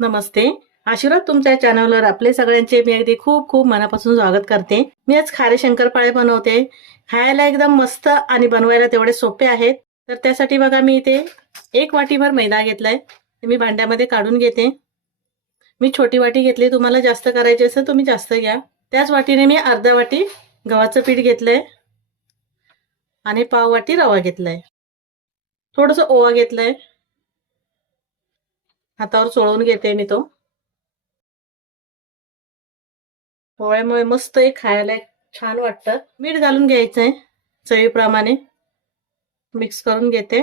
नमस्ते. आशीर्वाद तुमच्या चॅनलवर आपले सगळ्यांचे मी अगदी खूप खूप मनापासून स्वागत करते. मी आज खारे शंकरपाळे बनवते. खायला एकदम मस्त आणि बनवायला तेवढे सोपे आहेत. तर त्यासाठी बघा मी इथे एक वाटीभर मैदा घेतलाय. ते मी भांड्यामध्ये काढून घेते. मी छोटी वाटी घेतली. तुम्हाला जास्त करायची असेल तुम्ही जास्त घ्या. त्याच वाटीने मी अर्धा वाटी गव्हाचं पीठ घेतलंय. आणि पाव वाटी रवा घेतलाय. थोडंसं ओवा घेतलाय. हातावर चोळून घेते मी तो. पोळ्यामुळे मस्त एक खायला एक छान वाटतं. मीठ घालून घ्यायचंय चवीप्रमाणे. मिक्स करून घेते.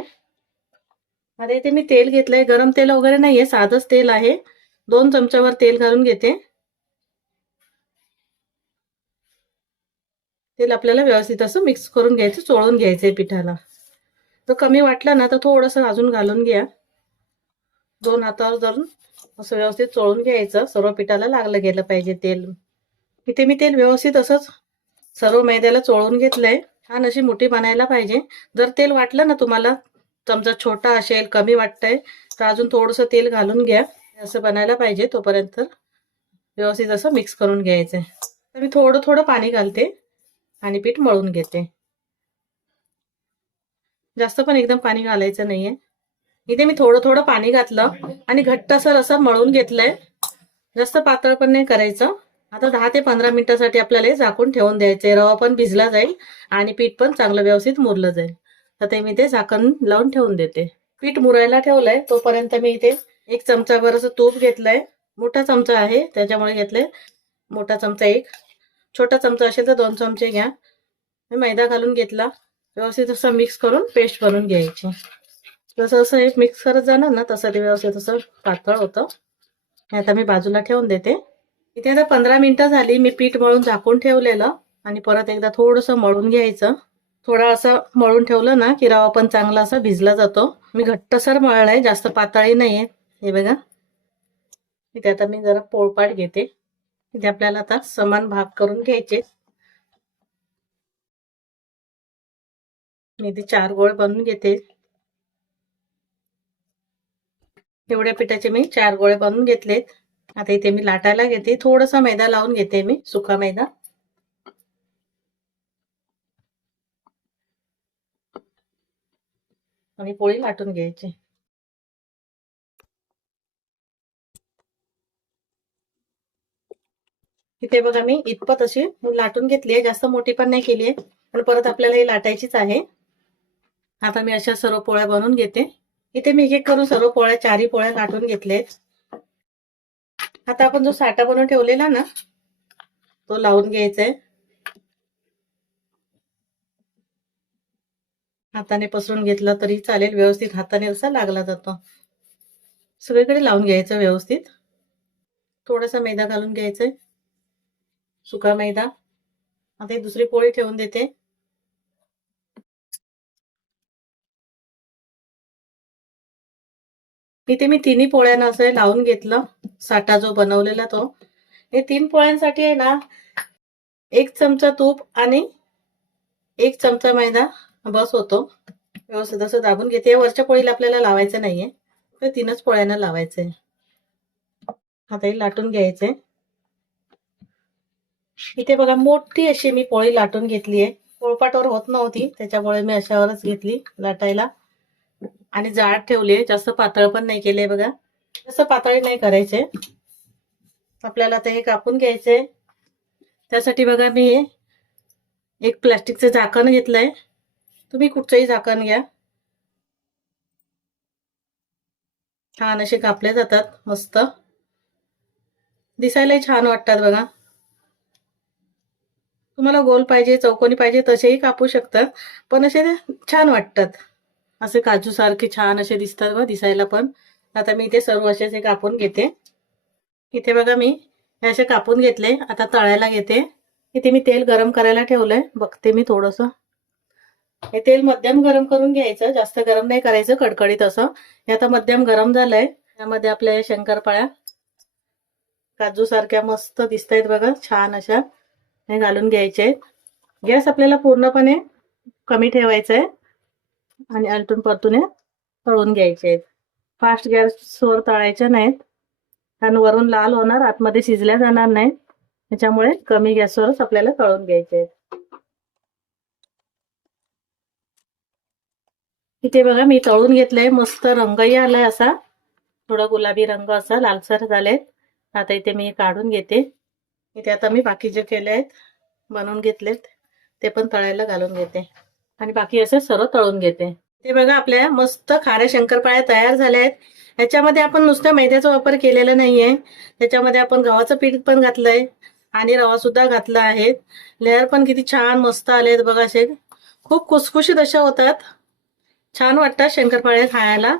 आता इथे मी तेल घेतलंय गरम तेल वगैरे नाहीये साधंच तेल आहे. दोन चमच्यावर तेल घालून घेते. तेल आपल्याला व्यवस्थित असं मिक्स करून घ्यायचं चोळून घ्यायचंय पिठाला. जर कमी वाटलं ना तर थोडंसं अजून घालून घ्या. दोन हातावर धरून असं व्यवस्थित चोळून घ्यायचं. सर्व पिठाला लागलं गेलं पाहिजे तेल. इथे मी तेल व्यवस्थित असंच सर्व मैद्याला चोळून घेतलंय. छान अशी मुठी बनायला पाहिजे. जर तेल वाटलं ना तुम्हाला चमचा छोटा असेल कमी वाटतंय तर अजून थोडंसं तेल घालून घ्या. असं बनायला पाहिजे तोपर्यंत. व्यवस्थित असं मिक्स करून घ्यायचंय. तर मी थोडं थोडं पाणी घालते आणि पीठ मळून घेते. जास्त पण एकदम पाणी घालायचं नाहीये. इथे मी थोडं थोडं पाणी घातलं आणि घट्टसर असं मळून घेतलंय. जास्त पातळ पण नाही करायचं. आता दहा ते पंधरा मिनिटासाठी आपल्याला हे झाकून ठेवून द्यायचंय. रवा पण भिजला जाईल आणि पीठ पण चांगलं व्यवस्थित मुरलं जाईल. तर ते मी ते झाकण लावून ठेवून देते. पीठ मुरायला ठेवलंय. तोपर्यंत मी इथे एक चमचाभर असं तूप घेतलंय. मोठा चमचा आहे. त्याच्यामुळे घेतलंय मोठा चमचा एक. छोटा चमचा असेल तर दोन चमचे घ्या. मी मैदा घालून घेतला. व्यवस्थित असं मिक्स करून पेस्ट बनवून घ्यायची. जसं असं एक मिक्स करत जाणार ना तसं ते व्यवस्थित असं पातळ होतं. हे आता मी बाजूला ठेवून देते. इथे आता पंधरा मिनटं झाली मी पीठ मळून झाकून ठेवलेलं आणि परत एकदा थोडंसं मळून घ्यायचं. थोडा असं मळून ठेवलं ना की रवा पण चांगला असा भिजला जातो. मी घट्टसर मळलाय जास्त पातळी नाही आहे हे बघा. इथे आता मी जरा पोळपाट घेते. इथे आपल्याला आता समान भाग करून घ्यायचे. मी इथे चार गोळ बनवून घेते. एवढ्या पिठाचे मी चार गोळे बनवून घेतलेत. आता इथे मी लाटायला घेते. थोडासा मैदा लावून घेते मी सुका मैदा. आणि पोळी लाटून घ्यायची. इथे बघा मी इतपत अशी लाटून घेतली आहे. जास्त मोठी पण नाही केली आहे. पण परत आपल्याला ही लाटायचीच आहे. आता मी अशा सर्व पोळ्या बनवून घेते. इथे मी एक एक करून सर्व पोळ्या चारही पोळ्या लाटून घेतलेत. आता आपण जो साठा बनवून ठेवलेला ना तो लावून घ्यायचा आहे हाताने पसरून घेतला तरी चालेल व्यवस्थित हाताने असा लागला जातो. सगळीकडे लावून घ्यायचं व्यवस्थित. थोडासा मैदा घालून घ्यायचाय. सुका मैदा. आता दुसरी पोळी ठेवून देते. इथे मी तिन्ही पोळ्यांना असं लावून घेतलं. साठा जो बनवलेला तो. हे तीन पोळ्यांसाठी आहे ना एक चमचा तूप आणि एक चमचा मैदा बस होतो. व्यवस्थित असं दाबून घेते. वरच्या पोळीला आपल्याला लावायचं नाहीये. तर तीनच पोळ्यांना लावायचंय. आता लाटून घ्यायचंय. इथे बघा मोठी अशी मी पोळी लाटून घेतली आहे पोळपाटावर होत नव्हती त्याच्यामुळे मी अशावरच घेतली लाटायला. आणि जाड ठेवले जास्त पातळ पण नाही केले बघा. जास्त पातळी नाही करायचे. आपल्याला ते हे कापून घ्यायचे. त्यासाठी बघा मी एक प्लास्टिकचं झाकण घेतलंय. तुम्ही कुठचंही झाकण घ्या. छान असे कापले जातात मस्त. दिसायलाही छान वाटतात बघा. तुम्हाला गोल पाहिजे चौकोनी पाहिजे तसेही कापू शकतात. पण असे छान वाटतात. असे काजू सारखे छान असे दिसतात बघ दिसायला पण. आता मी इथे सर्व असे असे कापून घेते. इथे बघा मी हे असे कापून घेतले आता तळायला घेते. इथे मी तेल गरम करायला ठेवलंय बघते मी थोडस. हे तेल मध्यम गरम करून घ्यायचं जास्त गरम नाही करायचं कडकडीत असं. हे आता मध्यम गरम झालंय. त्यामध्ये आपल्या या शंकरपाळ्या काजू सारख्या मस्त दिसत आहेत बघा छान अशा. हे घालून घ्यायचे. आहेत गॅस आपल्याला पूर्णपणे कमी ठेवायचा आहे. आणि आलटून परतून हे तळून घ्यायचे. आहेत फास्ट गॅसवर तळायचे नाहीत. कारण वरून लाल होणार आतमध्ये शिजल्या जाणार नाही त्याच्यामुळे कमी गॅसवरच आपल्याला तळून घ्यायचे. आहेत इथे बघा मी तळून घेतलंय. मस्त रंगही आलाय असा. थोडा गुलाबी रंग असा लालसर झालेत. आता इथे मी काढून घेते. इथे आता मी बाकी जे केले आहेत बनवून घेतलेत ते पण तळायला घालून घेते. आणि बाकी असे सर्व तळून घेते. ते बघा आपल्या मस्त खाऱ्या शंकरपाळ्या तयार झाल्या आहेत. ह्याच्यामध्ये आपण नुसत्या मैद्याचा वापर केलेला नाहीये. त्याच्यामध्ये आपण गव्हाचं पीठ पण घातलंय आणि रवा सुद्धा घातला आहे. लेअर पण किती छान मस्त आलेत बघा असे. खूप खुसखुशीत अशा होतात. छान वाटतात शंकरपाळ्या खायला.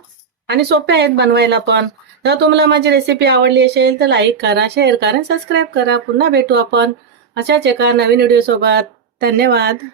आणि सोपे आहेत बनवायला पण. जर तुम्हाला माझी रेसिपी आवडली असेल तर लाईक करा शेअर करा सबस्क्राईब करा. पुन्हा भेटू आपण. अशाच एका नवीन व्हिडिओ सोबत. धन्यवाद.